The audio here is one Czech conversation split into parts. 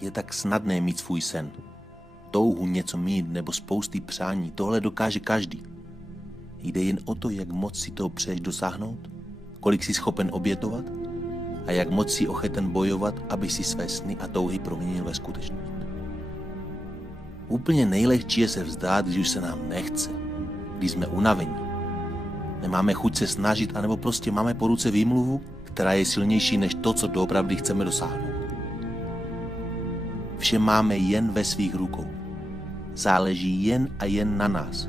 Je tak snadné mít svůj sen. Touhu něco mít nebo spousty přání, tohle dokáže každý. Jde jen o to, jak moc si toho přeješ dosáhnout, kolik jsi schopen obětovat a jak moc si ochoten bojovat, aby si své sny a touhy proměnil ve skutečnost. Úplně nejlehčí je se vzdát, když už se nám nechce, když jsme unavení. Nemáme chuť se snažit, anebo prostě máme po ruce výmluvu, která je silnější než to, co doopravdy chceme dosáhnout. Vše máme jen ve svých rukou. Záleží jen a jen na nás.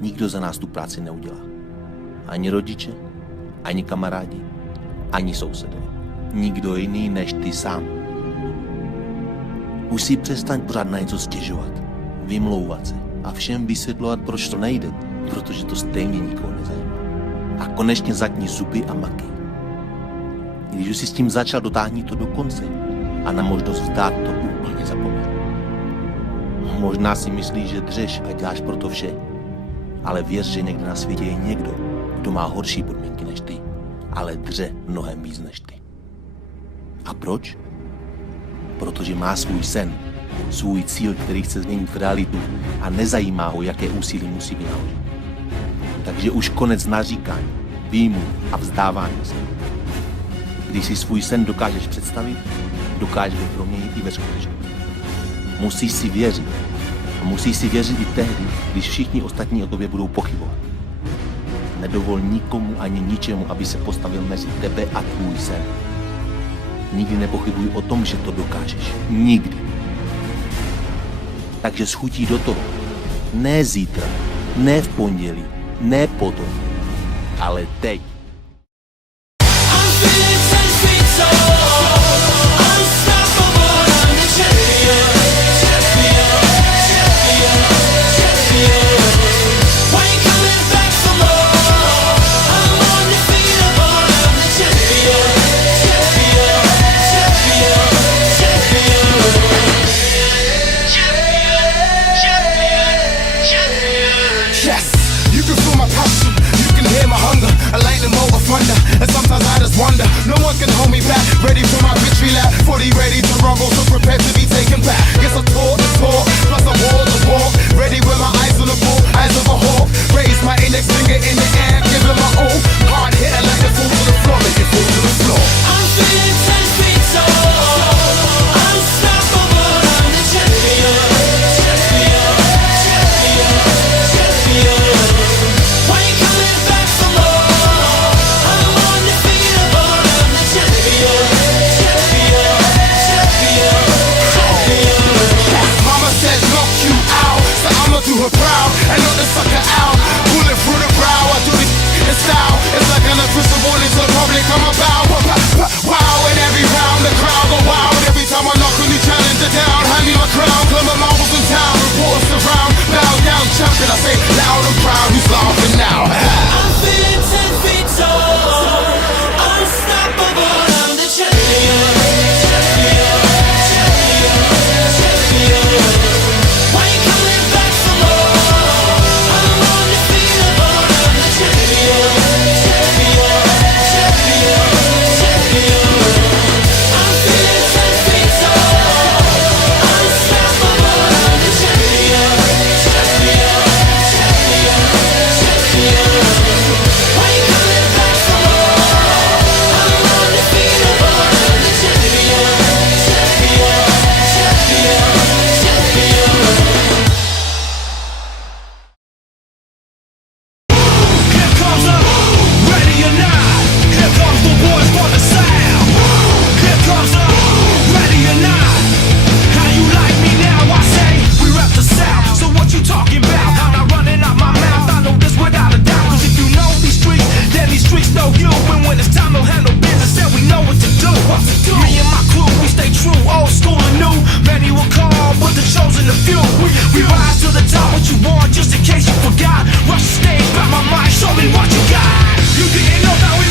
Nikdo za nás tu práci neudělá. Ani rodiče, ani kamarádi, ani sousedé. Nikdo jiný než ty sám. Už si přestaň pořád na něco stěžovat, vymlouvat se a všem vysvětlovat, proč to nejde, protože to stejně nikoho nezajímá. A konečně zatni zuby a makej. Když už si s tím začal, dotáhni to do konce a na možnost vzdát to úplně zapomeň. Možná si myslíš, že dřeš a děláš pro to vše, ale věř, že někde na světě je někdo, kdo má horší podmínky než ty, ale dře mnohem víc než ty. A proč? Protože má svůj sen, svůj cíl, který chce změnit v realitu a nezajímá ho, jaké úsilí musí vynaložit. Takže už konec naříkání, výmluv a vzdávání se. Když si svůj sen dokážeš představit, dokážeš ho proměnit i ve skutečnost. Musíš si věřit. A musíš si věřit i tehdy, když všichni ostatní o tobě budou pochybovat. Nedovol nikomu ani ničemu, aby se postavil mezi tebe a tvůj sen. Nikdy nepochybuj o tom, že to dokážeš. Nikdy. Takže s chutí do toho. Ne zítra, ne v pondělí, ne potom, ale teď. And sometimes I just wonder, no one can hold me back. Ready for my victory lap, fully ready to rumble, so prepared to be taken back. Guess I taught the talk, plus I wore the walk. Ready with my eyes on the ball, eyes of a hawk. Raise my index finger in the air, give it my all. Hard hitter like the fall to the floor, make it fall to the floor. I'm feeling 10 feet tall, unstoppable, I'm the champion. To her proud and not the sucker out. Pull it through the brow, I do this in style. It's like an official warning to the public, I'm about. Wow, in every round the crowd go wild. Every time I knock on the challenger down, hand me my crown, climb my marbles in town. Reporters surround, bow down, champion. I say loud and proud, who's laughing now? I'm feeling 10 feet tall, unstoppable, I'm the champion. We rise to the top, what you want, just in case you forgot. Rush the stage, grab my mic, show me what you got. You didn't know that we